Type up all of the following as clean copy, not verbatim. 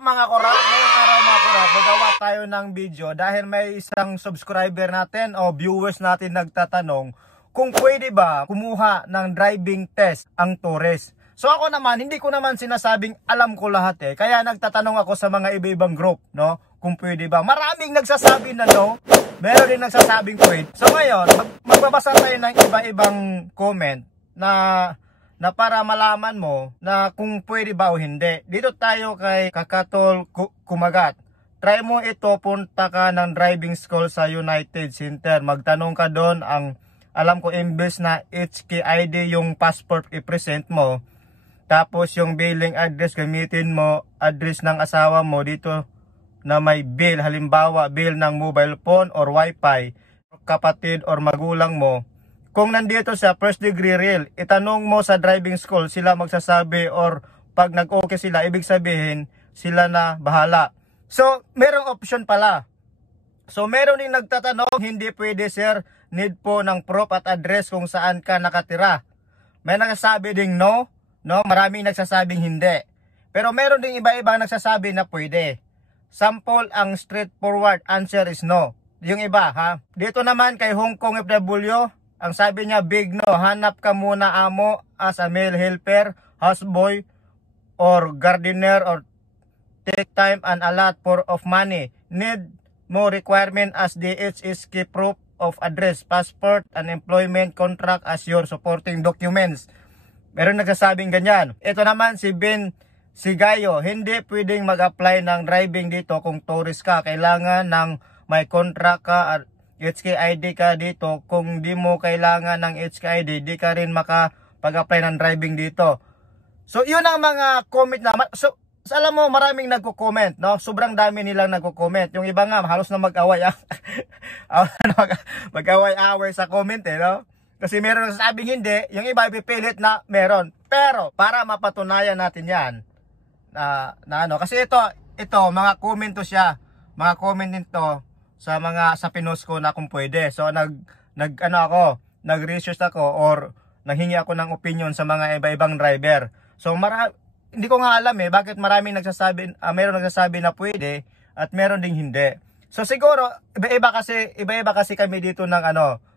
up mga kurap? Ngayong araw mga kurap, magawa tayo ng video dahil may isang subscriber natin o viewers natin nagtatanong kung pwede ba kumuha ng driving test ang Torres. So ako naman, hindi ko naman sinasabing alam ko lahat kaya nagtatanong ako sa mga iba-ibang group, no? Kung pwede ba. Maraming nagsasabi na no, meron din nagsasabing pwede. So ngayon, magbabasa tayo ng iba-ibang comment na para malaman mo na kung pwede ba o hindi. Dito tayo kay Kakatol Kumagat. Try mo ito, punta ka ng driving school sa United Center. Magtanong ka doon, ang alam ko imbes na HKID yung passport i-present mo. Tapos yung billing address gamitin mo, address ng asawa mo dito na may bill. Halimbawa, bill ng mobile phone or wifi, kapatid or magulang mo. Kung nandito sa first degree real, itanong mo sa driving school, sila magsasabi or pag nag-okay sila, ibig sabihin sila na bahala. So, merong option pala. So, meron din nagtatanong, hindi pwede sir, need po ng proof at address kung saan ka nakatira. May nagsasabi ding no, maraming nagsasabing hindi. Pero meron ding iba-ibang nagsasabi na pwede. Sample, ang straightforward answer is no. Yung iba ha. Dito naman kay Hong Kong FW, ang sabi niya, big no, hanap ka muna amo as a male helper, houseboy, or gardener, or take time and a lot of money. Need mo requirement as DHSK proof of address, passport, and employment contract as your supporting documents. Meron nagsasabing ganyan. Ito naman si Ben Sigayo, hindi pwedeng mag-apply ng driving dito kung tourist ka. Kailangan ng may contract ka at HKID ka dito. Kung di mo kailangan ng HKID, di ka rin makapag-apply ng driving dito. So, yun ang mga comment na. So, alam mo, maraming nagko-comment, no? Sobrang dami nilang nagko-comment. Yung iba nga, halos na mag-away, mag-away-away sa comment, no? Kasi meron sabing hindi, yung iba ipipilit na meron. Pero, para mapatunayan natin yan, kasi ito, mga comment to siya. Mga comment nito, sa pinost ko na kung pwede. So nag-research ako or nanghingi ako ng opinion sa mga iba-ibang driver. So hindi ko nga alam bakit maraming nagsasabi, meron nagsasabi na pwede at meron ding hindi. So siguro iba-iba kasi kami dito ng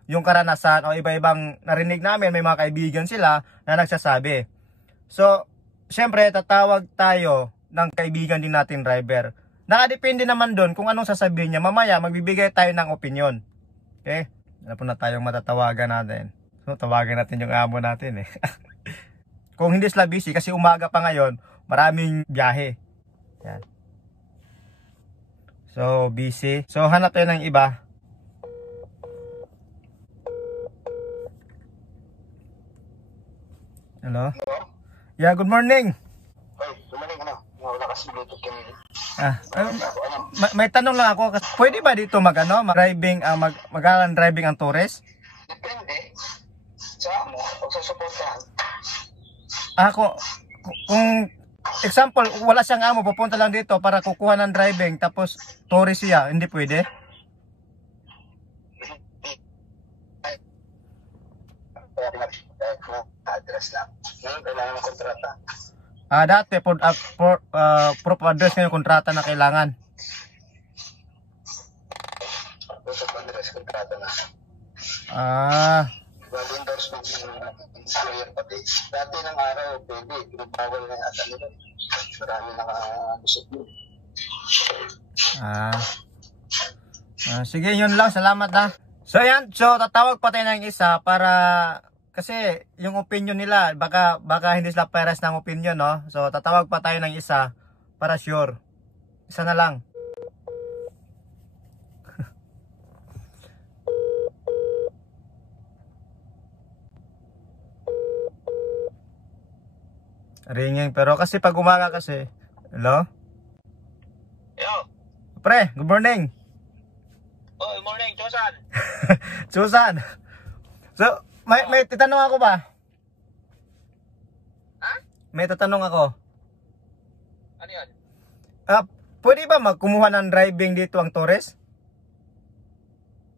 yung karanasan o iba-ibang narinig namin, may mga kaibigan sila na nagsasabi. So syempre tatawag tayo ng kaibigan din natin driver. Nakadepende naman doon kung anong sasabihin niya. Mamaya, magbibigay tayo ng opinion. Okay? Ano po na tayong matatawagan natin. So, tawagan natin yung amo natin Kung hindi sila busy, kasi umaga pa ngayon, maraming biyahe. Yan. So, busy. So, hanap tayo ng iba. Hello? Yeah, good morning. Good morning, wala kasi Bluetooth kami. May tanong lang ako, pwede ba dito mag-driving ang Torres? Depende sa mo, pagsusuportahan. Kung example, wala siyang amo, pupunta lang dito para kukuha ng driving, tapos Torres siya, hindi pwede? Address lang. Kailangan ng kontrata. Dati, proof of address ngayon, kontrata na kailangan. Proof of address, kontrata na. Endorsement ng employer pati. Dati ng araw, pwede. Pinabawal na yata nila. Marami naka-busok yun. Sige, yun lang. Salamat So, yan. So, tatawag pa tayo ng isa para... Kasi yung opinion nila, baka hindi sila pares ng opinion, no? So tatawag pa tayo ng isa para sure. Isa na lang. Ringing, pero kasi pag umaga kasi. Hello? Yo. Pre, good morning. Oh, good morning, Chusan. Chusan. So, may tatanong ako ba? Ha? May tatanong ako. Ano yun? Pwede ba magkumuha ng driving dito ang Torres?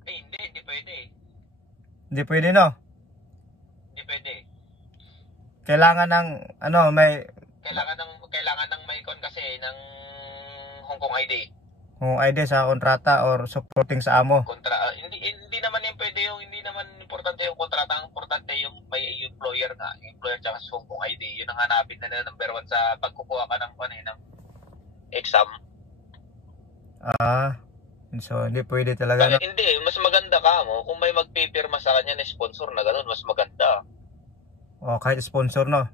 Hindi pwede. Hindi pwede, no? Hindi pwede. Kailangan ng may kailangan ng may kon kasi ng Hong Kong ID. Kung ID sa kontrata or supporting sa amo. Hindi naman yung pwede yung, hindi naman importante yung kontrata. Ang importante yung may employer nga. Yung employer tsaka sa Hong Kong ID. Yun ang hanapin na nila number 1 sa pagkukuha ka ng exam. So hindi pwede talaga. Kaya, hindi, mas maganda ka mo kung may magpipirma sa kanya na sponsor na gano'n, mas maganda. O kahit sponsor, no?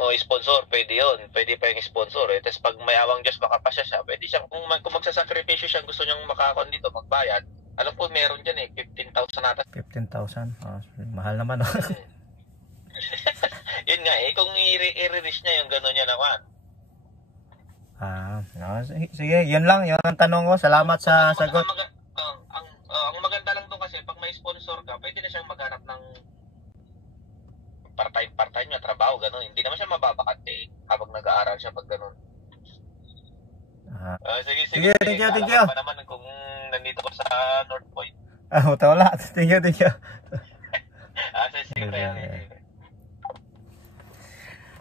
O sponsor, pwede yun. Pwede pa yung sponsor eh. Tapos pag may awang Diyos makapasya siya, pwede siyang, kung magsasakripisyo siya, gusto niyang makakon dito, magbayad. Alam ko meron dyan eh, 15,000 nata. 15,000? Mahal naman, no? Yun nga eh, kung i-release niya yung gano'n niya naman. Sige, yun lang. Yun ang tanong ko. Salamat sa sagot. Ang maganda lang doon kasi, pag may sponsor ka, pwede na siyang maghanap ng part-time na trabaho, gano'n. Hindi naman siya mababakante eh, habang nag-aaral siya pag gano'n. Sige. Thank you. Alam pa naman kung nandito ko sa North Point. Wala. Thank you. Sige.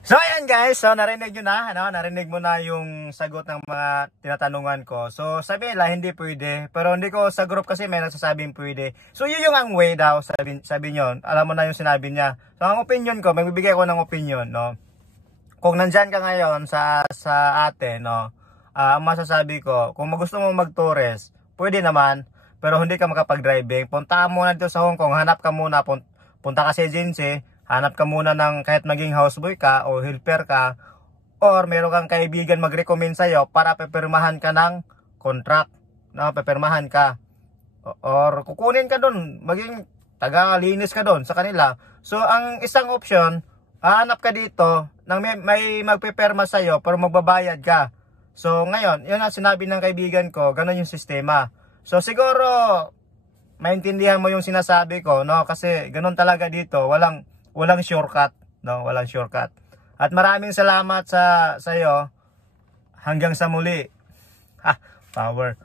So ayan guys, so narinig nyo na, narinig mo na yung sagot ng mga tinatanungan ko. So sabi nila hindi pwede, pero hindi ko sa group kasi may nagsasabing pwede. So yun yung ang way daw, sabi nyo, alam mo na yung sinabi niya. So ang opinion ko, magbibigay ko ng opinion, no. Kung nandyan ka ngayon sa atin, no, ang masasabi ko, kung gusto mo mag-tourist, pwede naman, pero hindi ka makapag-driving. Puntahan muna dito sa Hong Kong, hanap ka muna, punta ka sa agency, hanap ka muna ng kahit maging houseboy ka o helper ka or meron kang kaibigan mag-recommend sa'yo para pepirmahan ka ng contract. No, pepirmahan ka. Or kukunin ka dun, maging taga-linis ka dun sa kanila. So, ang isang option, hanap ka dito nang may magpipirma sa'yo pero magbabayad ka. So, ngayon, yun ang sinabi ng kaibigan ko, ganun yung sistema. So, siguro, maintindihan mo yung sinasabi ko, no? Kasi ganun talaga dito, walang shortcut, no? Walang shortcut. At maraming salamat sa iyo. Hanggang sa muli. Power.